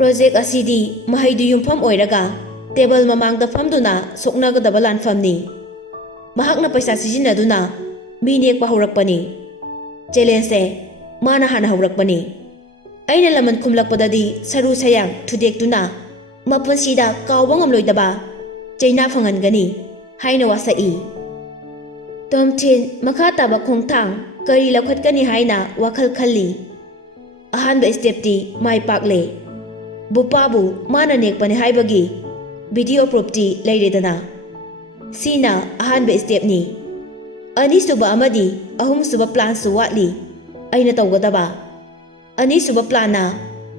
Project asidi mahaidu yumpham oiraga table mamangda famduna soknagadaba lanfamni. Mahakna paisa sijinaduna mi nekpa haurakpani. Challenge se mana hana haurakpani. Aina laman khumlakpadadi saru sayang thudektuna mapunsida kawba ngamloidaba chaina phangangani haina wasai. Tomthin makha taba khongthang kari lakhatkani haina wakhal khalli. Ahanba step ti mai pakle. Bupabu mana nekpani haibagi video proof ti leiredana. Sina ahanba step ni. Ani suba amadi ahum suba plan su watli. Aina tawgadaba. Ani suba plan na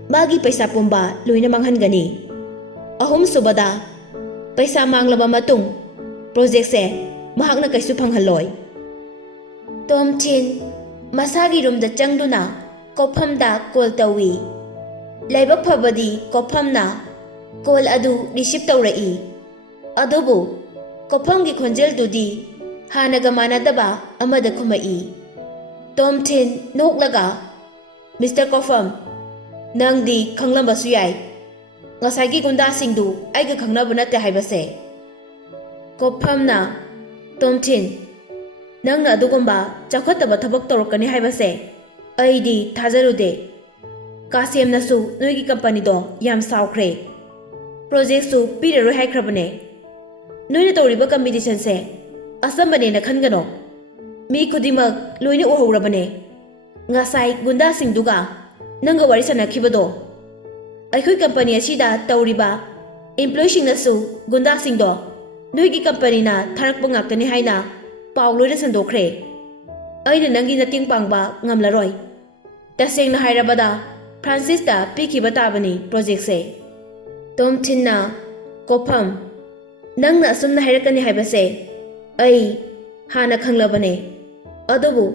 magi paisa pumba luina manghangani. Ahum subada paisa manglaba matung project se mahakna kaisu phanghaloi. Tomthin masagi room da changduna kophamda call tawi. Laibak phabadi kophamna call adu receive tawrai. Adubu kophamgi khonjel dudi hanaga manadaba amada khumai. Tomthin noklaga Mr. Kopham nangdi khanglamba su yai. Ngasagi gunda singdu aiga khangnabu natte haibase. Kophamna Tomthin nangna adugumba chakhataba thabak torokani haibase aidi thajarude. Kasem nasu noigi company do yam saukhre. Project su piraroi haikrabane. Noina tawriba competition se asambane na khangano. Mi khudimak loina uhorabane. Ngasai gunda singduga nanga wari sanakhibado. Aikhoi company asida tawriba employee sing nasu gunda singdo noigi company na tharakpa ngaktani haina paw loina sandokre. Aina nangi nating pangba ngamlaroi. Tasengna hairabada Francis da pikiba tabani project se. Tomthin na Kopham nangna asumna hairakani haibase ai hana khanglabane. Adubu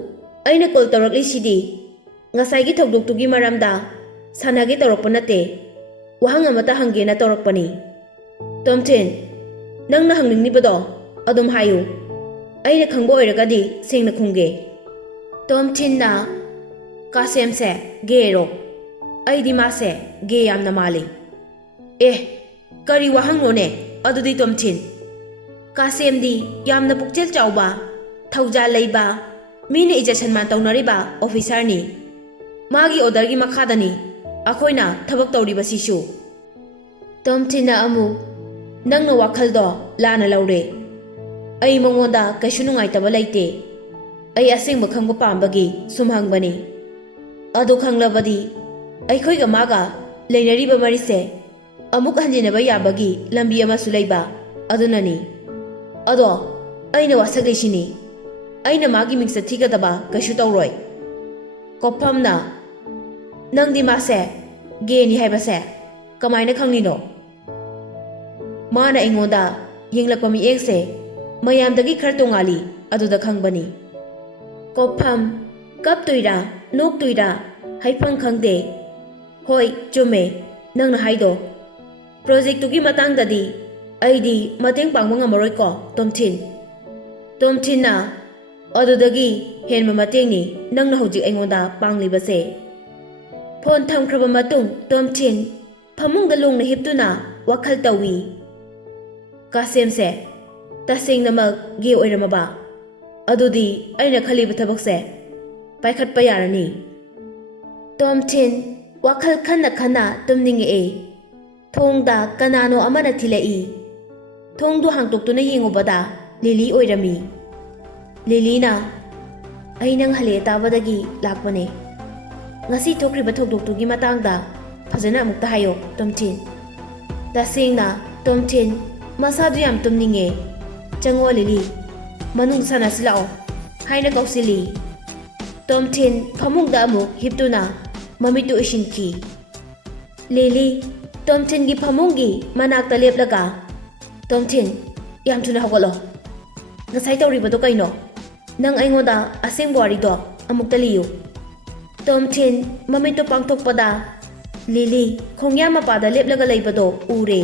aina call tawrakli sidi ngasai gi thogdoktugi maramda sanagi tawrakpa nate wahang amata hangena tawrakpani. Tomthin nangna hangningnibodo adum hayu aina khangba oiragadi sengna khungge. Tomthin na Kasem se gero aidi ma se ge yamna mali. Kari wahang ne adudi Tomthin. Kasem di yamna pukchel chawba thauja leiba mine ijasan man tawnariba officer ni. Magi order gi makhadani akhoina thabak tawriba sisu. Tomthin na amu nangna wakhaldo lana laure. Ai mangonda kaisu nungaitaba leite. Ai asengba khangba pambagi sumhangbani. Adu khanglabadi aikhoi ga maga leinariba marise amuk hanjinaba yabagi lambi amasu leiba adunani. Ado aina wasaglishini aina magi mingsa thigadaba kaisu tawroi. Kophamna nangdi mase geni haibase kamaina khanglino. Mana ingonda yenglakpa mi ekse mayamdagi khar tongali aduda khangbani. Kopham kaptuira noktuira haifang khangde. Hoi chume nangna haido. Project tugi matangdadi aidi mateng pangba ngamaroi ko Tomthin. Tomthin na adudagi henma matengni nangna hojik aingonda panglibase. Phone thamkraba matung Tomthin phamungda lungna hiptuna wakhal tawi. Kasem se tasengnamak ge oiramaba adudi aina khaliba thabakse paikhatpa yarani. Tomthin wakhal khanna khanna tumninge thongda kanano amana thilai. Thongdu hangtoktuna yengobada Lily oirami. Lily na ai nang hale tabadagi lakpane. Ngasi thokriba thokdoktugi matangda phajana amukta hayo Tomthin. Tasengna Tomthin masadu yam tumninge chango Lily manung sana silao haina kausili. Tomthin phamungda amuk hiptuna mamitu ishinki. Lily Tomthin gi phamungi manakta leplaga. Tomthin yam thuna hogolo. Ngasai tawribado kaino nang aingoda asengba warido amukta liyu. Tomthin mamitu pangthokpada Lily khongyam mapada leplaga leibado ure.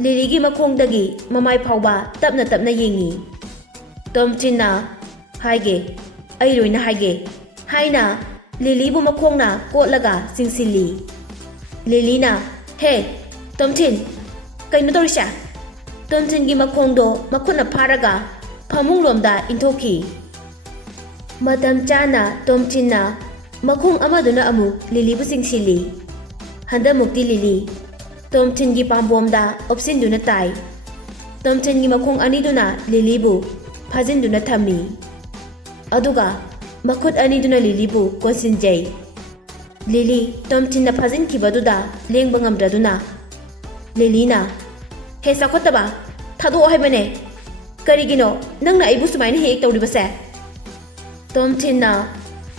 Lily gi makhongdagi mamai phawba tapna tapna yengi. Tomthin na haige ai loina haige haina Lily bu makhongna kotlaga singsilli. Lily na, "Hey, Tomchin, kaino torisya?" Tomchin gi makhongdo makhutna pharaga phamung lomda inthokhi. Matam chana Tomchin na makhong amaduna amu Lily bu singsili. Handa mukti Lily Tomchin gi pambomda opsinduna tai. Tomchin gi makhong aniduna Lily bu phajinduna thammi. Aduga makhut aniduna Lily bu konsinjai. Lily Tomchin na phajin kibaduda lengba ngamdraduna. Lily na, "He sakhotaba thado haibane. Karigino nangna aibu sumaina hek tawribase?" Tomchin na,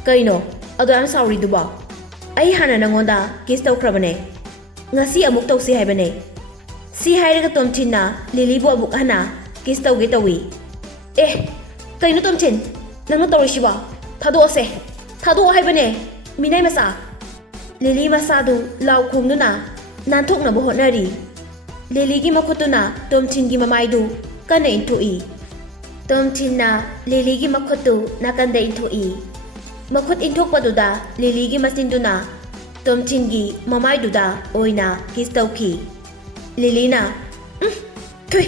"Kaino ado am sorry duba. Ai hana nangonda kiss tawkrabane. Ngasi amuk tawsi haibane." Si hairaga Tomchin na Lily bu abuk hana kiss tawge tawi. Kaino Tomchin nangna tawrishiba thado ase. Thado haibane minai masa. Lily masadu lau khungduna nanthoknaba hotnari. Lily gi makhutuna Tomchin gi mamaidu kana inthui. Tomchin na Lily gi makhutu nakanda inthui. Makhut inthokpaduda Lily gi masinduna Tomchin gi mamaiduda oina kiss tawki. Lily na, "Thui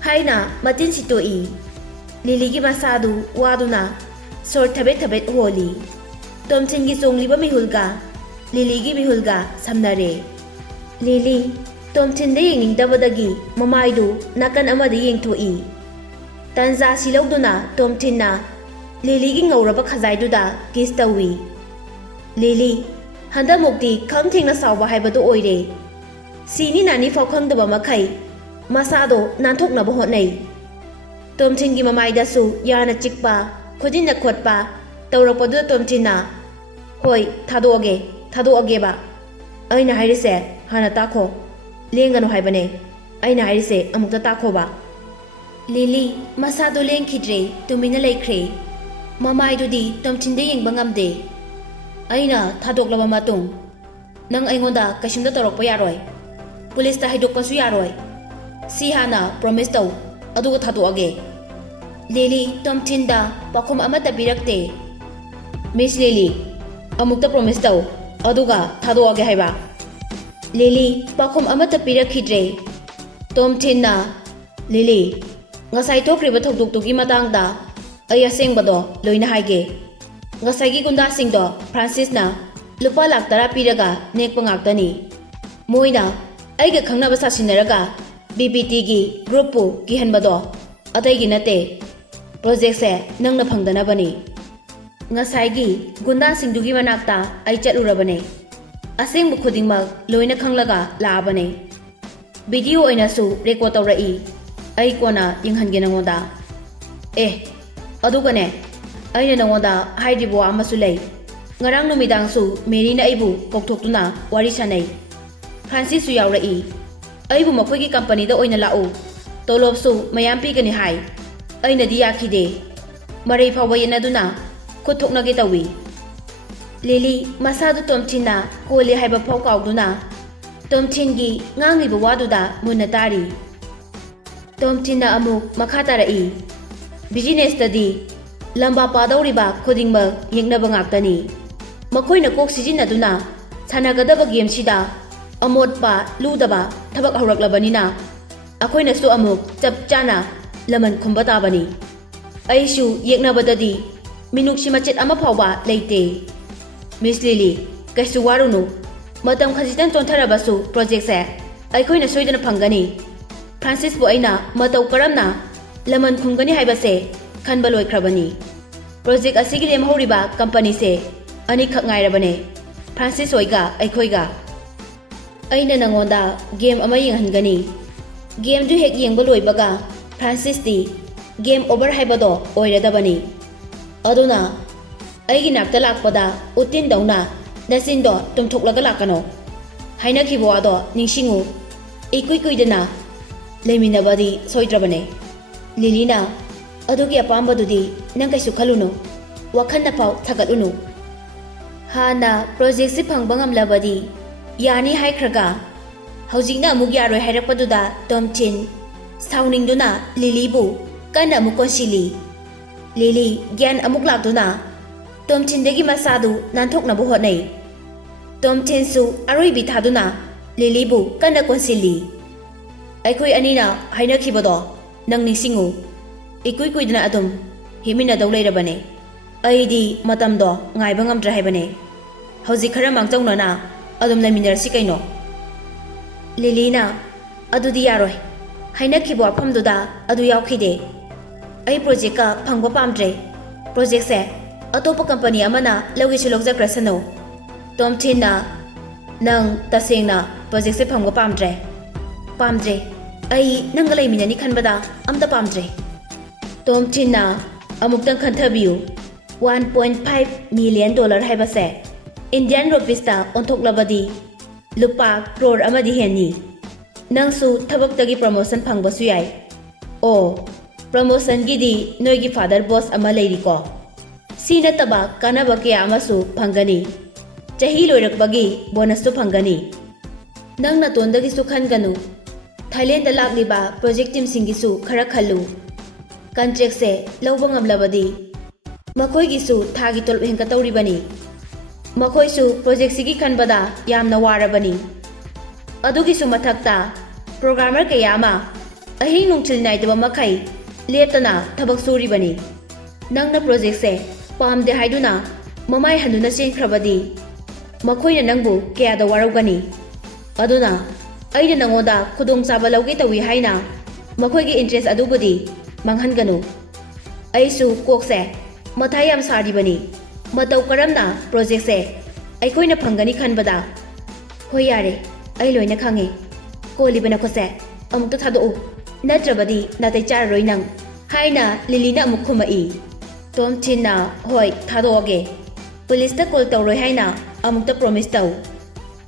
haina matin situi." Lily gi masadu waduna sor thabet holi. Tomchin gi songliba mihulga Lily gi mihulga samnare. Lily Tomchin da yengningdabadagi mamaidu nakan amada yengthoi. Tanza silawduna Tomchin na Lily gi ngauraba khajaiduda kiss tawi. Lily handa mukti khamthengna sawba haibadu oire. Sini nani faw khangdaba makhai masado nanthoknaba hotnai. Tomchin gi mamaidasu yana chikpa khojinna khotpa tawrakpaduda Tomchin na, "Hoi thado age ba. Aina hairise hana takho. Lengano haibane. Aina hairise amukta takho ba." Lily masado lengkhidre tumina laikhre. Mamaidudi Tomchin da yengba ngamde. "Aina thadoklaba matung nang aingonda kaishimda torokpa yaroi. Police ta haidokpasu yaroi. Si hana promise taw aduga thadoage." Lily Tomchin da pakhom amata birakte. "Miss Lily, amukta promise taw aduga thadoage haiba." Lily pakhom amata pirakhidre. Tomchin na, "Lily, ngasai thokriba thokdoktugi matangda ai asengbado loina haige. Ngasai gi gunda singdo Francis na lupa lakh 10 piraga nekpa ngaktani. Moina aiga khangnaba sasinaraga BBT gi group pu kihanbado atai gi nate. Project se nangna phangdanabani. Ngasai gi gunda singdugi manakta ai chatlurabane. Asengba khudingmak loina khanglaga laabane. Video oinasu record tawrai. Ai kona yinghange nangoda. Adugane aina nangoda haidibo amasu lei. Ngarang numidangsu Mary na aibu kokthokuna wari sanai. Francis su yaurai. Aibu makhoi gi company da oina lau. Tolopsu mayam pigani hai. Aina di yakhide. Marei phawa yenaduna khothoknage tawi. Lily masadu Tomchin na kole haiba phau kauduna Tomchin gi ngangliba waduda munna tari. Tomchin na amuk makha tarai. Business tadi lamba padawriba khudingmak yengnaba ngaktani. Makhoina kok sijinaduna sanagadaba game sida amotpa ludaba thabak hawraklabanina akhoina su amuk chap chana laman khumba tabani. Aishu yeknabadadi minukshi machet ama phawba leite. Miss Lily, kaisu warunu matam khajitan chontarabasu project se aikhoina soidana phangani. Francis bu aina matau karamna laman khumgani haibase khanba loikrabani. Project asigi lemhoriba company se ani khak ngairabane. Francis oiga aikhoiga aina nangonda game ama yenghangani. Game du hek yengba loibaga Francis di game over haibado oiradabani. Aduna aigi nakta lakpada utin dauna nasindo tumthoklaga lakano. Haina khibo ado ningsingu ikuidana leiminabadi soidrabane. Lily na adugi apambadudi nang kaisu khaluno wakhanna pau thagalunu. Hana project si phangba ngamlabadi yani haikhraga haujingna amuk yaroi hairakpaduda Tomchin sauningduna Lily bu kana amuk konsili. Lily gyan amuk lakduna Tomchin degi masadu nanthoknabu hotnai. ꯇꯣꯝꯊꯤꯟꯁꯨ ꯑꯔꯣꯏꯕꯤ ꯊꯥꯗꯨꯅ ꯂꯤꯂꯤꯕꯨ ꯀꯟꯅ ꯀꯣꯟꯁꯤꯜꯂꯤ꯫ ꯑꯩꯈꯣꯏ ꯑꯅꯤꯅ ꯍꯥꯏꯅꯈꯤꯕꯗꯣ ꯅꯪ ꯅꯤꯡꯁꯤꯡꯉꯨ꯫ ꯏꯀꯨꯏ ꯀꯨꯏꯗꯅ ꯑꯗꯨꯝ ꯍꯤꯞꯃꯤꯟꯅꯗꯧ ꯂꯩꯔꯕꯅꯦ꯫ ꯑꯩꯗꯤ ꯃꯇꯝꯗꯣ ꯉꯥꯏꯕ ꯉꯝꯗ꯭ꯔꯦ ꯍꯥꯏꯕꯅꯦ꯫ ꯍꯧꯖꯤꯛ ꯈꯔ ꯃꯥꯡꯖꯧꯅꯅ ꯑꯗꯨꯝ ꯂꯩꯃꯤꯟꯅꯔꯁꯤ ꯀꯩꯅꯣ꯫ ꯂꯤꯂꯤꯅ ꯑꯗꯨꯗꯤ ꯌꯥꯔꯣꯏ꯫ ꯍꯥꯏꯅꯈꯤꯕ ꯋꯥꯐꯝꯗꯨꯗ ꯑꯗꯨ ꯌꯥꯎꯈꯤꯗꯦ꯫ ꯑꯩ ꯄ꯭ꯔꯣꯖꯦꯛꯀ ꯐꯪꯕ ꯄꯥꯝꯗ꯭ꯔꯦ꯫ ꯄ꯭ꯔꯣꯖꯦꯛꯁꯦ ꯑꯇꯣꯞꯄ ꯀꯝꯄꯅꯤ ꯑꯃꯅ ꯂꯧꯒꯦꯁꯨ ꯂꯧꯖꯈ꯭ꯔꯁꯅꯨ꯫ ꯇꯣꯝꯊꯤꯟꯅ ꯅꯪ ꯇꯁꯦꯡꯅ ꯄ꯭ꯔꯣꯖꯦꯛꯁꯦ ꯐꯪꯕ ꯄꯥꯝꯗ꯭ꯔꯦ? ꯄꯥꯝꯗ꯭ꯔꯦ꯫ ꯑꯩ ꯅꯪꯒ ꯂꯩꯃꯤꯟꯅꯅꯤ ꯈꯟꯕꯗ ꯑꯝꯇ ꯄꯥꯝꯗ꯭ꯔꯦ꯫ ꯇꯣꯝꯊꯤꯟꯅ ꯑꯃꯨꯛꯇꯪ ꯈꯟꯊꯕꯤꯌꯨ꯫ $1.5 ꯃꯤꯂꯤꯌꯟ ꯍꯥꯏꯕꯁꯦ ꯏꯟꯗꯤꯌꯟ ꯔꯨꯄꯤꯁꯇ ꯑꯣꯟꯊꯣꯛꯂꯕꯗꯤ ꯂꯨꯄꯥ ꯀ꯭ꯔꯣꯔ ꯑꯃꯗꯤ ꯍꯦꯟꯅꯤ꯫ ꯅꯪꯁꯨ ꯊꯕꯛꯇꯒꯤ ꯄ꯭ꯔꯃꯣꯁꯟ ꯐꯪꯕꯁꯨ ꯌꯥꯏ꯫ ꯑꯣ, ꯄ꯭ꯔꯃꯣꯁꯟꯒꯤꯗꯤ ꯅꯣꯏꯒꯤ ꯐꯥꯗꯔ ꯕꯣꯁ ꯑꯃ ꯂꯩꯔꯤꯀꯣ꯫ ꯁꯤ ꯅꯠꯇꯕ ꯀꯥꯟꯅꯕ ꯀꯌꯥ ꯑꯃꯁꯨ ꯐꯪꯒꯅꯤ꯫ ꯆꯍꯤ ꯂꯣꯏꯔꯛꯄꯒꯤ ꯕꯣꯅꯁꯁꯨ ꯐꯪꯒꯅꯤ꯫ ꯅꯪ ꯅꯇꯣꯟꯗꯒꯤꯁꯨ ꯈꯟꯒꯅꯨ꯫ ꯊꯥꯏꯂꯦꯟꯗ ꯂꯥꯛꯂꯤꯕ ꯄ꯭ꯔꯣꯖꯦꯛ ꯇꯤꯝꯁꯤꯡꯒꯤꯁꯨ ꯈꯔ ꯈꯜꯂꯨ꯫ ꯀꯟꯇ꯭ꯔꯦꯛꯁꯦ ꯂꯧꯕ ꯉꯝꯂꯕꯗꯤ ꯃꯈꯣꯏꯒꯤꯁꯨ ꯊꯥꯒꯤ ꯇꯣꯂꯣꯞ ꯍꯦꯟꯒꯠꯇꯧꯔꯤꯕꯅꯤ꯫ ꯃꯈꯣꯏꯁꯨ ꯄ꯭ꯔꯣꯖꯦꯛꯁꯤꯒꯤ ꯈꯟꯕꯗ ꯌꯥꯝꯅ ꯋꯥꯔꯕꯅꯤ꯫ ꯑꯗꯨꯒꯤꯁꯨ ꯃꯊꯛꯇ ꯄ꯭ꯔꯣꯒ꯭ꯔꯥꯃꯔ ꯀꯌꯥ ꯑꯃ ꯑꯍꯤꯡ ꯅꯨꯡꯊꯤꯜ ꯅꯥꯏꯗꯕ ꯃꯈꯩ ꯂꯦꯞꯇꯅ ꯊꯕꯛ ꯁꯨꯔꯤꯕꯅꯤ꯫ ꯅꯪꯅ ꯄ꯭ꯔꯣꯖꯦꯛꯁꯦ ꯄꯥꯝꯗꯦ ꯍꯥꯏꯗꯨꯅ ꯃꯃꯥꯏ ꯍꯟꯗꯨꯅ ꯆꯦꯟꯈ꯭ꯔꯕꯗꯤ ꯃꯈꯣꯏꯅ ꯅꯪꯕꯨ ꯀꯌꯥꯗ ꯋꯥꯔꯧꯒꯅꯤ꯫ ꯑꯗꯨꯅ ꯑꯩꯅ ꯅꯪꯉꯣꯟꯗ ꯈꯨꯗꯣꯡꯆꯥꯕ ꯂꯧꯒꯦ ꯇꯧꯏ ꯍꯥꯏꯅ ꯃꯈꯣꯏꯒꯤ ꯏꯟꯇꯔꯦꯁ ꯑꯗꯨꯕꯨꯗꯤ ꯃꯥꯡꯍꯟꯒꯅꯨ꯫ ꯑꯩꯁꯨ ꯀꯣꯛꯁꯦ ꯃꯊꯥ ꯌꯥꯝ ꯁꯥꯔꯤꯕꯅꯤ꯫ ꯃꯇꯧ ꯀꯔꯝꯅ ꯄ꯭ꯔꯣꯖꯦꯛꯁꯦ ꯑꯩꯈꯣꯏꯅ ꯐꯪꯒꯅꯤ ꯈꯟꯕꯗ꯫ ꯍꯣꯏ ꯌꯥꯔꯦ, ꯑꯩ ꯂꯣꯏꯅ ꯈꯪꯉꯦ꯫ ꯀꯣꯜꯂꯤꯕ ꯅꯈꯨꯠꯁꯦ ꯑꯃꯨꯛꯇ ꯊꯥꯗꯣꯛꯎ, ꯅꯠꯇ꯭ꯔꯕꯗꯤ ꯅꯥꯇꯩ ꯆꯥꯔꯔꯣꯏ ꯅꯪ ꯍꯥꯏꯅ ꯂꯤꯂꯤꯅ ꯑꯃꯨꯛ ꯈꯨꯝꯃꯛꯏ꯫ ꯇꯣꯝꯊꯤꯟꯅ ꯍꯣꯏ ꯊꯥꯗꯣꯛꯑꯒꯦ꯫ ꯄꯨꯂꯤꯁꯇ ꯀꯣꯜ ꯇꯧꯔꯣꯏ ꯍꯥꯏꯅ ꯑꯃꯨꯛꯇ ꯄ꯭ꯔꯣꯃꯤꯁ ꯇꯧ꯫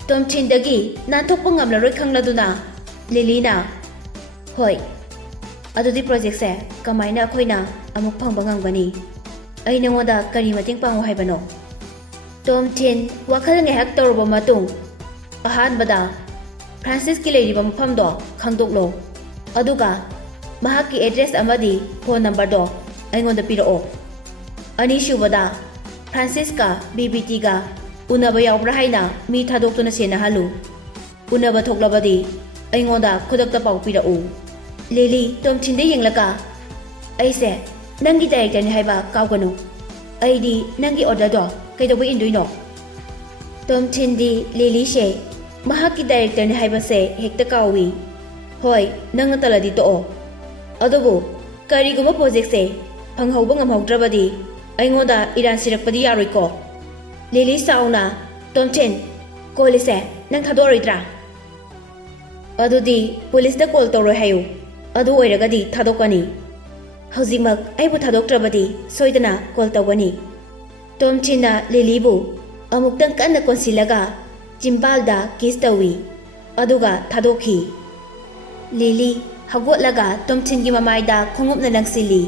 ꯇꯣꯝꯊꯤꯟꯗꯒꯤ ꯅꯥꯟꯊꯣꯛꯄ ꯉꯝꯂꯔꯣꯏ ꯈꯪꯂꯗꯨꯅ ꯂꯤꯂꯤꯅ ꯍꯣꯏ, ꯑꯗꯨꯗꯤ ꯄ꯭ꯔꯣꯖꯦꯛꯁꯦ ꯀꯃꯥꯏꯅ ꯑꯩꯈꯣꯏꯅ ꯑꯃꯨꯛ ꯐꯪꯕ ꯉꯝꯒꯅꯤ? ꯑꯩ ꯅꯉꯣꯟꯗ ꯀꯔꯤ ꯃꯇꯦꯡ ꯄꯥꯡꯉꯨ ꯍꯥꯏꯕꯅꯣ? ꯇꯣꯝꯊꯤꯟ ꯋꯥꯈꯜ ꯉꯥꯏꯍꯥꯛ ꯇꯧꯔꯕ ꯃꯇꯨꯡ ꯑꯍꯥꯟꯕꯗ ꯐ꯭ꯔꯥꯟꯁꯤꯁꯀꯤ ꯂꯩꯔꯤꯕ ꯃꯐꯝꯗꯣ ꯈꯪꯗꯣꯛꯂꯣ꯫ ꯑꯗꯨꯒ ꯃꯍꯥꯛꯀꯤ ꯑꯦꯗ꯭ꯔꯦꯁ ꯑꯃꯗꯤ ꯐꯣꯟ ꯅꯝꯕꯔꯗꯣ ꯑꯩꯉꯣꯟꯗ ꯄꯤꯔꯛꯑꯣ꯫ ꯑꯅꯤꯁꯨꯕꯗ ꯐ꯭ꯔꯥꯟꯁꯤꯁꯀ BBTꯒ ꯎꯅꯕ ꯌꯥꯎꯕ꯭ꯔꯥ ꯍꯥꯏꯅ ꯃꯤ ꯊꯥꯗꯣꯛꯇꯨꯅ ꯁꯦꯟꯅꯍꯜꯂꯨ꯫ ꯎꯅꯕ ꯊꯣꯛꯂꯕꯗꯤ ꯑꯩꯉꯣꯟꯗ ꯈꯨꯗꯛꯇ ꯄꯥꯎ ꯄꯤꯔꯛꯎ꯫ ꯂꯤꯂꯤ ꯇꯣꯝꯊꯤꯟꯗ ꯌꯦꯡꯂꯒ ꯑꯩꯁꯦ ꯅꯪꯒꯤ ꯗꯥꯏꯔꯦꯛꯇꯔꯅꯤ ꯍꯥꯏꯕ ꯀꯥꯎꯒꯅꯨ꯫ ꯑꯩꯗꯤ ꯅꯪꯒꯤ ꯑꯣꯔꯗꯔꯗꯣ ꯀꯩꯗꯧꯕ ꯏꯟꯗꯣꯏꯅꯣ? ꯇꯣꯝꯊꯤꯟꯗꯤ ꯂꯤꯂꯤꯁꯦ ꯃꯍꯥꯛꯀꯤ ꯗꯥꯏꯔꯦꯛꯇꯔꯅꯤ ꯍꯥꯏꯕꯁꯦ ꯍꯦꯛꯇ ꯀꯥꯎꯏ꯫ ꯍꯣꯏ, ꯅꯪꯅ ꯇꯜꯂꯗꯤ ꯇꯣꯛꯑꯣ꯫ ꯑꯗꯨꯕꯨ ꯀꯔꯤꯒꯨꯝꯕ ꯄ꯭ꯔꯣꯖꯦꯛꯁꯦ ꯐꯪꯍꯧꯕ ꯉꯝꯍꯧꯗ꯭ꯔꯕꯗꯤ ꯑꯩꯉꯣꯟꯗ ꯏꯔꯥꯟ ꯁꯤꯔꯛꯄꯗꯤ ꯌꯥꯔꯣꯏꯀꯣ꯫ ꯂꯤꯂꯤ ꯆꯥꯎꯅ ꯇꯣꯝꯊꯤꯟ, ꯀꯣꯜꯂꯤꯁꯦ ꯅꯪ ꯊꯥꯗꯣꯛꯑꯔꯣꯏꯗ꯭ꯔꯥ? ꯑꯗꯨꯗꯤ ꯄꯨꯂꯤꯁꯇ ꯀꯣꯜ ꯇꯧꯔꯣꯏ ꯍꯥꯏꯌꯨ꯫ ꯑꯗꯨ ꯑꯣꯏꯔꯒꯗꯤ ꯊꯥꯗꯣꯛꯀꯅꯤ꯫ ꯍꯧꯖꯤꯛꯃꯛ ꯑꯩꯕꯨ ꯊꯥꯗꯣꯛꯇ꯭ꯔꯕꯗꯤ ꯁꯣꯏꯗꯅ ꯀꯣꯜ ꯇꯧꯒꯅꯤ꯫ ꯇꯣꯝꯊꯤꯟꯅ ꯂꯤꯂꯤꯕꯨ ꯑꯃꯨꯛꯇꯪ ꯀꯟꯅ ꯀꯣꯟꯁꯤꯜꯂꯒ ꯆꯤꯝꯕꯥꯜꯗ ꯀꯤꯁ ꯇꯧꯏ꯫ ꯑꯗꯨꯒ ꯊꯥꯗꯣꯛꯈꯤ꯫ ꯂꯤꯂꯤ ꯍꯧꯒꯠꯂꯒ ꯇꯣꯝꯊꯤꯟꯒꯤ ꯃꯃꯥꯏꯗ ꯈꯣꯡꯎꯞꯅ ꯂꯪꯁꯤꯜꯂꯤ꯫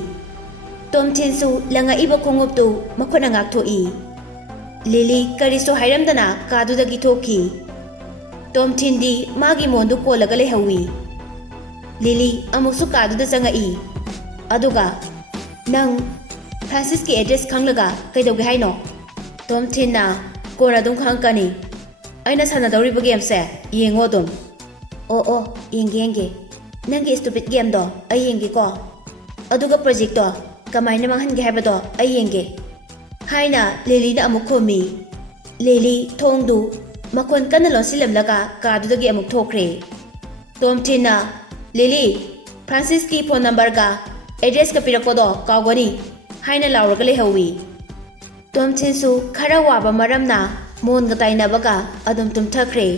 ꯇꯣꯝꯊꯤꯟꯁꯨ ꯂꯪꯉꯛꯏꯕ ꯈꯣꯡꯎꯞꯇꯨ ꯃꯈꯨꯠꯅ ꯉꯥꯛꯊꯣꯛꯏ꯫ ꯂꯤꯂꯤ ꯀꯔꯤꯁꯨ ꯍꯥꯏꯔꯝꯗꯅ ꯀꯥꯗꯨꯗꯒꯤ ꯊꯣꯛꯈꯤ꯫ ꯇꯣꯝꯊꯤꯟꯗꯤ ꯃꯥꯒꯤ ꯃꯣꯟꯗꯨ ꯀꯣꯜꯂꯒ ꯂꯩꯍꯧꯏ꯫ ꯂꯤꯂꯤ ꯑꯃꯨꯛꯁꯨ ꯀꯥꯗꯨꯗ ꯆꯪꯉꯛꯏ꯫ ꯑꯗꯨꯒ ꯅꯪ ꯐ꯭ꯔꯥꯟꯁꯤꯁꯀꯤ ꯑꯦꯗ꯭ꯔꯦꯁ ꯈꯪꯂꯒ ꯀꯩꯗꯧꯒꯦ ꯍꯥꯏꯅꯣ? ꯇꯣꯝꯊꯤꯟꯅ ꯀꯣꯟꯅ ꯑꯗꯨꯝ ꯈꯪꯉꯛꯀꯅꯤ꯫ ꯑꯩꯅ ꯁꯥꯟꯅꯗꯧꯔꯤꯕ ꯒꯦꯝꯁꯦ ꯌꯦꯡꯉꯣ ꯑꯗꯨꯝ꯫ ꯑꯣ, ꯌꯦꯡꯒꯦ꯫ ꯅꯪꯒꯤ ꯁ꯭ꯇꯨꯄꯤꯗ ꯒꯦꯝꯗꯣ ꯑꯩ ꯌꯦꯡꯒꯦꯀꯣ꯫ ꯑꯗꯨꯒ ꯄ꯭ꯔꯣꯖꯦꯛꯇꯣ ꯀꯃꯥꯏꯅ ꯃꯥꯡꯍꯟꯒꯦ ꯍꯥꯏꯕꯗꯣ ꯑꯩ ꯌꯦꯡꯒꯦ ꯍꯥꯏꯅ ꯂꯤꯂꯤꯅ ꯑꯃꯨꯛ ꯈꯨꯝꯃꯤ꯫ ꯂꯤꯂꯤ ꯊꯣꯡꯗꯨ ꯃꯈꯣꯟ ꯀꯟꯅ ꯂꯣꯟꯁꯤꯜꯂꯝꯂꯒ ꯀꯥꯗꯨꯗꯒꯤ ꯑꯃꯨꯛ ꯊꯣꯛꯈ꯭ꯔꯦ꯫ ꯇꯣꯝꯊꯤꯟꯅ ꯂꯤꯂꯤ, ꯐ꯭ꯔꯥꯟꯁꯤꯁꯀꯤ ꯐꯣꯟ ꯅꯝꯕꯔꯒ ꯑꯦꯗ꯭ꯔꯦꯁꯀ ꯄꯤꯔꯛꯄꯗꯣ ꯀꯥꯎꯒꯅꯤ ꯍꯥꯏꯅ ꯂꯥꯎꯔꯒ ꯂꯩꯍꯧꯏ꯫ ꯇꯣꯝꯊꯤꯟꯁꯨ ꯈꯔ ꯋꯥꯕ ꯃꯔꯝꯅ ꯃꯣꯟꯒ ꯇꯥꯏꯅꯕꯒ ꯑꯗꯨꯝ ꯇꯨꯝꯊꯈ꯭ꯔꯦ꯫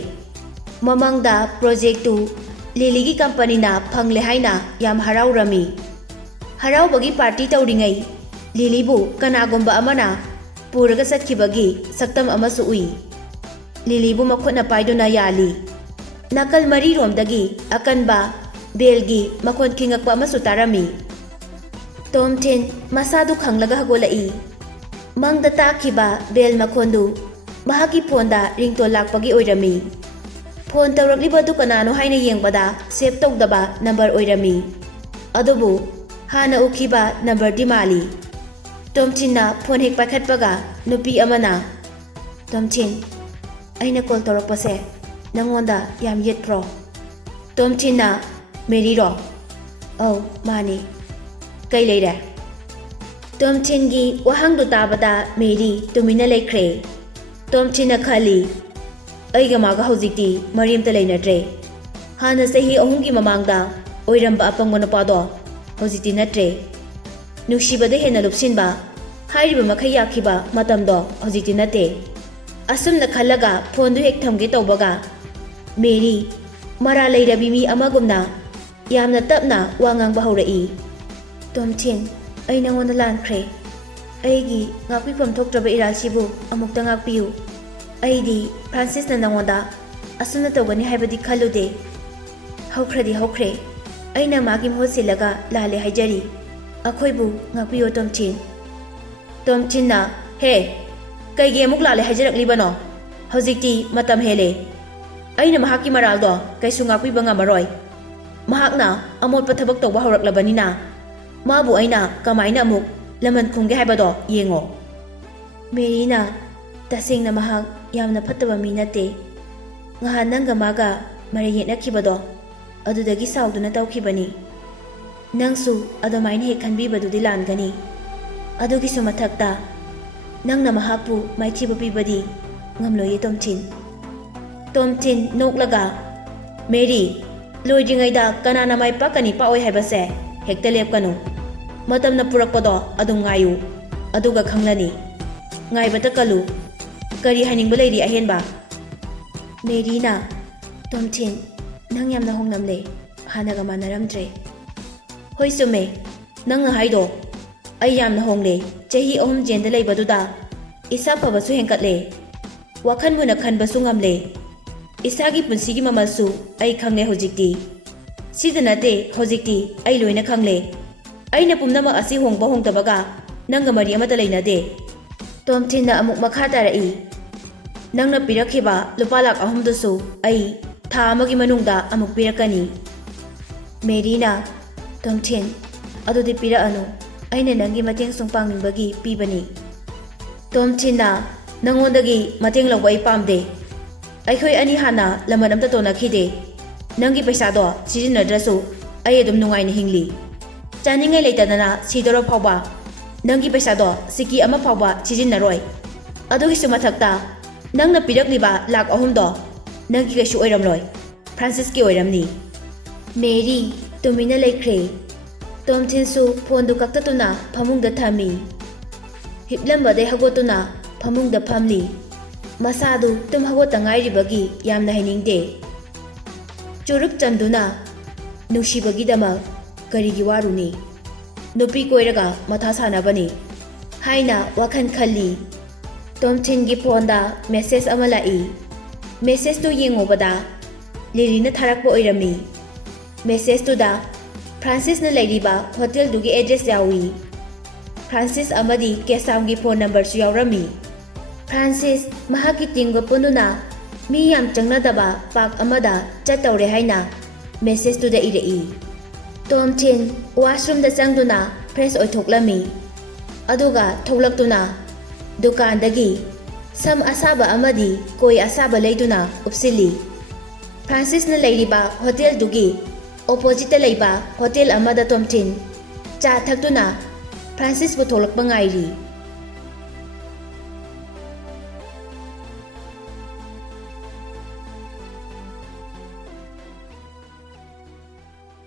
ꯃꯃꯪꯗ ꯄ꯭ꯔꯣꯖꯦꯛꯇꯨ ꯂꯤꯂꯤꯒꯤ ꯀꯝꯄꯅꯤꯅ ꯐꯪꯂꯦ ꯍꯥꯏꯅ ꯌꯥꯝ ꯍꯔꯥꯎꯔꯝꯃꯤ꯫ ꯍꯔꯥꯎꯕꯒꯤ ꯄꯥꯔꯇꯤ ꯇꯧꯔꯤꯉꯩ ꯂꯤꯂꯤꯕꯨ ꯀꯅꯥꯒꯨꯝꯕ ꯑꯃꯅ ꯄꯨꯔꯒ ꯆꯠꯈꯤꯕꯒꯤ ꯁꯛꯇꯝ ꯑꯃꯁꯨ ꯎꯏ꯫ ꯂꯤꯂꯤꯕꯨ ꯃꯈꯨꯠꯅ ꯄꯥꯏꯗꯨꯅ ꯌꯥꯜꯂꯤ꯫ ꯅꯥꯀꯜ ꯃꯔꯤꯔꯣꯝꯗꯒꯤ ꯑꯀꯟꯕ ꯕꯦꯜꯒꯤ ꯃꯈꯣꯟ ꯈꯤꯡꯉꯛꯄ ꯑꯃꯁꯨ ꯇꯥꯔꯝꯃꯤ꯫ ꯇꯣꯝꯊꯤꯟ ꯃꯁꯥꯗꯨ ꯈꯪꯂꯒ ꯍꯧꯒꯠꯂꯛꯏ꯫ ꯃꯪꯗ ꯇꯥꯈꯤꯕ ꯕꯦꯜ ꯃꯈꯣꯟꯗꯨ ꯃꯍꯥꯛꯀꯤ ꯐꯣꯟꯗ ꯔꯤꯡꯇꯣꯟ ꯂꯥꯛꯄꯒꯤ ꯑꯣꯏꯔꯝꯃꯤ꯫ ꯐꯣꯟ ꯇꯧꯔꯛꯂꯤꯕꯗꯨ ꯀꯅꯥꯅꯣ ꯍꯥꯏꯅ ꯌꯦꯡꯕꯗ ꯁꯦꯞ ꯇꯧꯗꯕ ꯅꯝꯕꯔ ꯑꯣꯏꯔꯝꯃꯤ꯫ ꯑꯗꯨꯕꯨ ꯍꯥꯟꯅ ꯎꯈꯤꯕ ꯅꯝꯕꯔꯗꯤ ꯃꯥꯜꯂꯤ꯫ ꯇꯣꯝꯊꯤꯟꯅ ꯐꯣꯟ ꯍꯦꯛ ꯄꯥꯏꯈꯠꯄꯒ ꯅꯨꯄꯤ ꯑꯃꯅ ꯇꯣꯝꯊꯤꯟ, ꯑꯩꯅ ꯀꯣꯜ ꯇꯧꯔꯛꯄꯁꯦ ꯅꯪꯉꯣꯟꯗ ꯌꯥꯝ ꯌꯦꯠꯄ꯭ꯔꯣ? ꯇꯣꯝꯊꯤꯟꯅ ꯃꯦꯔꯤꯔꯣ? ꯑꯧ ꯃꯥꯅꯤ꯫ ꯀꯩ ꯂꯩꯔꯦ? ꯇꯣꯝꯊꯤꯟꯒꯤ ꯋꯥꯍꯪꯗꯨ ꯇꯥꯕꯗ ꯃꯦꯔꯤ ꯇꯨꯃꯤꯟꯅ ꯂꯩꯈ꯭ꯔꯦ꯫ ꯇꯣꯝꯊꯤꯟꯅ ꯈꯜꯂꯤ, ꯑꯩꯒ ꯃꯥꯒ ꯍꯧꯖꯤꯛꯇꯤ ꯃꯔꯤ ꯑꯃꯇ ꯂꯩꯅꯗ꯭ꯔꯦ꯫ ꯍꯥꯟꯅ ꯆꯍꯤ 3ꯒꯤ ꯃꯃꯥꯡꯗ ꯑꯣꯏꯔꯝꯕ ꯑꯄꯪꯕ ꯅꯨꯄꯥꯗꯣ ꯍꯧꯖꯤꯛꯇꯤ ꯅꯠꯇ꯭ꯔꯦ꯫ ꯅꯨꯡꯁꯤꯕꯗ ꯍꯦꯟꯅ ꯂꯨꯞꯁꯤꯟꯕ, ꯍꯥꯏꯔꯤꯕ ꯃꯈꯩ ꯌꯥꯈꯤꯕ ꯃꯇꯝꯗꯣ ꯍꯧꯖꯤꯛꯇꯤ ꯅꯠꯇꯦ꯫ ꯑꯁꯨꯝꯅ ꯈꯜꯂꯒ ꯐꯣꯟꯗꯨ ꯍꯦꯛ ꯊꯝꯒꯦ ꯇꯧꯕꯒ ꯃꯦꯔꯤ ꯃꯔꯥꯜ ꯂꯩꯔꯕꯤ ꯃꯤ ꯑꯃꯒꯨꯝꯅ ꯌꯥꯝꯅ ꯇꯞꯅ ꯋꯥ ꯉꯥꯡꯕ ꯍꯧꯔꯛꯏ꯫ ꯇꯣꯝꯊꯤꯟ, ꯑꯩ ꯅꯉꯣꯟꯗ ꯂꯥꯟꯈ꯭ꯔꯦ꯫ ꯑꯩꯒꯤ ꯉꯥꯛꯄꯤꯐꯝ ꯊꯣꯛꯇ꯭ꯔꯕ ꯏꯔꯥꯜꯁꯤꯕꯨ ꯑꯃꯨꯛꯇ ꯉꯥꯛꯄꯤꯌꯨ꯫ ꯑꯩꯗꯤ ꯐ꯭ꯔꯥꯟꯁꯤꯁꯅ ꯅꯉꯣꯟꯗ ꯑꯁꯨꯝꯅ ꯇꯧꯒꯅꯤ ꯍꯥꯏꯕꯗꯤ ꯈꯜꯂꯨꯗꯦ꯫ ꯍꯧꯈ꯭ꯔꯗꯤ ꯍꯧꯈ꯭ꯔꯦ꯫ ꯑꯩꯅ ꯃꯥꯒꯤ ꯃꯍꯨꯠ ꯁꯤꯜꯂꯒ ꯂꯥꯜꯂꯦ ꯍꯥꯏꯖꯔꯤ꯫ ꯑꯩꯈꯣꯏꯕꯨ ꯉꯥꯛꯄꯤꯌꯣ ꯇꯣꯝꯊꯤꯟ꯫ ꯇꯣꯝꯊꯤꯟꯅ ꯍꯦ, ꯀꯩꯒꯤ ꯑꯃꯨꯛ ꯂꯥꯜꯂꯦ ꯍꯥꯏꯖꯔꯛꯂꯤꯕꯅꯣ? ꯍꯧꯖꯤꯛꯇꯤ ꯃꯇꯝ ꯍꯦꯜꯂꯦ꯫ ꯑꯩꯅ ꯃꯍꯥꯛꯀꯤ ꯃꯔꯥꯜꯗꯣ ꯀꯩꯁꯨ ꯉꯥꯛꯄꯤꯕ ꯉꯝꯃꯔꯣꯏ꯫ ꯃꯍꯥꯛꯅ ꯑꯃꯣꯠꯄ ꯊꯕꯛ ꯇꯧꯕ ꯍꯧꯔꯛꯂꯕꯅꯤꯅ ꯃꯥꯕꯨ ꯑꯩꯅ ꯀꯃꯥꯏꯅ ꯑꯃꯨꯛ ꯂꯃꯟ ꯈꯨꯝꯒꯦ ꯍꯥꯏꯕꯗꯣ ꯌꯦꯡꯉꯣ꯫ ꯃꯦꯔꯤꯅ ꯇꯁꯦꯡꯅ ꯃꯍꯥꯛ ꯌꯥꯝꯅ ꯐꯠꯇꯕ ꯃꯤ ꯅꯠꯇꯦ꯫ ꯉꯍꯥꯟ ꯅꯪꯒ ꯃꯥꯒ ꯃꯔꯩ ꯌꯦꯠꯅꯈꯤꯕꯗꯣ ꯑꯗꯨꯗꯒꯤ ꯁꯥꯎꯗꯨꯅ ꯇꯧꯈꯤꯕꯅꯤ꯫ ꯅꯪꯁꯨ ꯑꯗꯨꯃꯥꯏꯅ ꯍꯦꯛ ꯈꯟꯕꯤꯕꯗꯨꯗꯤ ꯂꯥꯟꯒꯅꯤ꯫ ꯑꯗꯨꯒꯤꯁꯨ ꯃꯊꯛꯇ ꯅꯪꯅ ꯃꯍꯥꯛꯄꯨ ꯃꯥꯏꯊꯤꯕ ꯄꯤꯕꯗꯤ ꯉꯝꯂꯣꯏꯌꯦ ꯇꯣꯝꯊꯤꯟ꯫ ꯇꯣꯝꯊꯤꯟ ꯅꯣꯛꯂꯒ ꯃꯦꯔꯤ, ꯂꯣꯏꯗ꯭ꯔꯤꯉꯩꯗ ꯀꯅꯥꯅ ꯃꯥꯏ ꯄꯥꯛꯀꯅꯤ ꯄꯥꯛꯑꯣꯏ ꯍꯥꯏꯕꯁꯦ ꯍꯦꯛꯇ ꯂꯦꯞꯀꯅꯨ꯫ ꯃꯇꯝꯅ ꯄꯨꯔꯛꯄꯗꯣ ꯑꯗꯨꯝ ꯉꯥꯏꯌꯨ, ꯑꯗꯨꯒ ꯈꯪꯂꯅꯤ꯫ ꯉꯥꯏꯕꯇ ꯀꯜꯂꯨ꯫ ꯀꯔꯤ ꯍꯥꯏꯅꯤꯡꯕ ꯂꯩꯔꯤ ꯑꯍꯦꯟꯕ? ꯃꯦꯔꯤꯅ ꯇꯣꯝꯊꯤꯟ, ꯅꯪ ꯌꯥꯝꯅ ꯍꯣꯡꯂꯝꯂꯦ, ꯍꯥꯟꯅꯒ ꯃꯥꯟꯅꯔꯝꯗ꯭ꯔꯦ꯫ ꯍꯣꯏ ꯆꯨꯝꯃꯦ, ꯅꯪꯅ ꯍꯥꯏꯗꯣ꯫ ꯑꯩ ꯌꯥꯝꯅ ꯍꯣꯡꯂꯦ꯫ ꯆꯍꯤ 3 ꯖꯦꯜꯗ ꯂꯩꯕꯗꯨꯗ ꯏꯁꯥ ꯐꯕꯁꯨ ꯍꯦꯟꯀꯠꯂꯦ, ꯋꯥꯈꯜ ꯃꯨꯟꯅ ꯈꯟꯕꯁꯨ ꯉꯝꯂꯦ꯫ ꯏꯁꯥꯒꯤ ꯄꯨꯟꯁꯤꯒꯤ ꯃꯃꯜꯁꯨ ꯑꯩ ꯈꯪꯂꯦ ꯍꯧꯖꯤꯛꯇꯤ꯫ ꯁꯤꯗ ꯅꯠꯇꯦ, ꯍꯧꯖꯤꯛꯇꯤ ꯑꯩ ꯂꯣꯏꯅ ꯈꯪꯂꯦ꯫ ꯑꯩꯅ ꯄꯨꯝꯅꯃꯛ ꯑꯁꯤ ꯍꯣꯡꯕ ꯍꯣꯡꯗꯕꯒ ꯅꯪꯒ ꯃꯔꯤ ꯑꯃꯠꯇ ꯂꯩꯅꯗꯦ꯫ ꯇꯣꯝꯊꯤꯟꯅ ꯑꯃꯨꯛ ꯃꯈꯥ ꯇꯥꯔꯛꯏ, ꯅꯪꯅ ꯄꯤꯔꯛꯈꯤꯕ ꯂꯨꯄꯥ ꯂꯥꯈ 6ꯗꯨꯁꯨ ꯑꯩ ꯊꯥ ꯑꯃꯒꯤ ꯃꯅꯨꯡꯗ ꯑꯃꯨꯛ ꯄꯤꯔꯛꯀꯅꯤ꯫ ꯃꯦꯔꯤꯅ ꯇꯣꯝꯊꯤꯟ, ꯑꯗꯨꯗꯤ ꯄꯤꯔꯛꯑꯅꯨ꯫ ꯑꯩꯅ ꯅꯪꯒꯤ ꯃꯇꯦꯡ ꯁꯨꯝ ꯄꯥꯡꯅꯤꯡꯕꯒꯤ ꯄꯤꯕꯅꯤ꯫ ꯇꯣꯝꯊꯤꯟꯅ ꯅꯪꯉꯣꯟꯗꯒꯤ ꯃꯇꯦꯡ ꯂꯧꯕ ꯑꯩ ꯄꯥꯝꯗꯦ꯫ ꯑꯩꯈꯣꯏ ꯑꯅꯤ ꯍꯥꯟꯅ ꯂꯃꯟ ꯑꯝꯇ ꯇꯣꯟꯅꯈꯤꯗꯦ꯫ ꯅꯪꯒꯤ ꯄꯩꯁꯥꯗꯣ ꯁꯤꯖꯤꯟꯅꯗ꯭ꯔꯁꯨ ꯑꯩ ꯑꯗꯨꯝ ꯅꯨꯡꯉꯥꯏꯅ ꯍꯤꯡꯂꯤ꯫ ꯆꯥꯅꯤꯡꯉꯥꯏ ꯂꯩꯇꯗꯅ ꯁꯤꯗꯣꯔ ꯐꯥꯎꯕ ꯅꯪꯒꯤ ꯄꯩꯁꯥꯗꯣ ꯁꯤꯀꯤ ꯑꯃ ꯐꯥꯎꯕ ꯁꯤꯖꯤꯟꯅꯔꯣꯏ꯫ ꯑꯗꯨꯒꯤꯁꯨ ꯃꯊꯛꯇ ꯅꯪꯅ ꯄꯤꯔꯛꯂꯤꯕ ꯂꯥꯈ 3ꯗꯣ ꯅꯪꯒꯤ ꯀꯩꯁꯨ ꯑꯣꯏꯔꯝꯂꯣꯏ, ꯐ꯭ꯔꯥꯟꯁꯤꯁꯀꯤ ꯑꯣꯏꯔꯝꯅꯤ꯫ ꯃꯦꯔꯤ ꯇꯨꯃꯤꯟꯅ ꯂꯩꯈ꯭ꯔꯦ꯫ ꯇꯣꯝꯊꯤꯟꯁꯨ ꯐꯣꯟꯗꯨ ꯀꯛꯊꯠꯇꯨꯅ ꯐꯃꯨꯡꯗ ꯊꯝꯃꯤ꯫ ꯍꯤꯞꯂꯝꯕꯗꯩ ꯍꯧꯒꯠꯇꯨꯅ ꯐꯃꯨꯡꯗ ꯐꯝꯂꯤ꯫ ꯃꯁꯥꯗꯨ ꯇꯨꯝ ꯍꯧꯒꯠꯇ ꯉꯥꯏꯔꯤꯕꯒꯤ ꯌꯥꯝꯅ ꯍꯩꯅꯤꯡꯗꯦ꯫ ꯆꯨꯔꯨꯞ ꯆꯝꯗꯨꯅ ꯅꯨꯡꯁꯤꯕꯒꯤꯗꯃꯛ ꯀꯔꯤꯒꯤ ꯋꯥꯔꯨꯅꯤ? ꯅꯨꯄꯤ ꯀꯣꯏꯔꯒ ꯃꯊꯥ ꯁꯥꯅꯕꯅꯤ ꯍꯥꯏꯅ ꯋꯥꯈꯜ ꯈꯜꯂꯤ꯫ ꯇꯣꯝꯊꯤꯟꯒꯤ ꯐꯣꯟꯗ ꯃꯦꯁꯦꯖ ꯑꯃ ꯂꯥꯛꯏ꯫ ꯃꯦꯁꯦꯖꯇꯨ ꯌꯦꯡꯉꯨꯕꯗ ꯂꯤꯂꯤꯅ ꯊꯥꯔꯛꯄ ꯑꯣꯏꯔꯝꯃꯤ꯫ ꯃꯦꯁꯦꯖꯇꯨꯗ ꯐ꯭ꯔꯥꯟꯁꯤꯁꯅ ꯂꯩꯔꯤꯕ ꯍꯣꯇꯦꯜꯗꯨꯒꯤ ꯑꯦꯗ꯭ꯔꯦꯁ ꯌꯥꯎꯏ꯫ ꯐ꯭ꯔꯥꯟꯁꯤꯁ ꯑꯃꯗꯤ ꯀꯦꯁꯥꯝꯒꯤ ꯐꯣꯟ ꯅꯝꯕꯔꯁꯨ ꯌꯥꯎꯔꯝꯃꯤ꯫ ꯐ꯭ꯔꯥꯟꯁꯤꯁ ꯃꯍꯥꯛꯀꯤ ꯇꯤꯝꯒ ꯄꯨꯟꯗꯨꯅ ꯃꯤ ꯌꯥꯝ ꯆꯪꯅꯗꯕ ꯄꯥꯔꯛ ꯑꯃꯗ ꯆꯠꯇꯧꯔꯦ ꯍꯥꯏꯅ ꯃꯦꯁꯦꯖꯇꯨꯗ ꯏꯔꯛꯏ꯫ ꯇꯣꯝꯊꯤꯟ ꯋꯥꯁꯔꯨꯝꯗ ꯆꯪꯗꯨꯅ ꯐ꯭ꯔꯦꯁ ꯑꯣꯏꯊꯣꯛꯂꯝꯃꯤ꯫ ꯑꯗꯨꯒ ꯊꯣꯛꯂꯛꯇꯨꯅ ꯗꯨꯀꯥꯟꯗꯒꯤ ꯁꯝ ꯑꯁꯥꯕ ꯑꯃꯗꯤ ꯀꯣꯏ ꯑꯁꯥꯕ ꯂꯩꯗꯨꯅ ꯎꯞꯁꯤꯜꯂꯤ꯫ ꯐ꯭ꯔꯥꯟꯁꯤꯁꯅ ꯂꯩꯔꯤꯕ ꯍꯣꯇꯦꯜꯗꯨꯒꯤ ꯑꯣꯄꯣꯖꯤꯠꯇ ꯂꯩꯕ ꯍꯣꯇꯦꯜ ꯑꯃꯗ ꯇꯣꯝꯊꯤꯟ ꯆꯥ ꯊꯛꯇꯨꯅ ꯐ꯭ꯔꯥꯟꯁꯤꯁꯄꯨ ꯊꯣꯛꯂꯛꯄ ꯉꯥꯏꯔꯤ꯫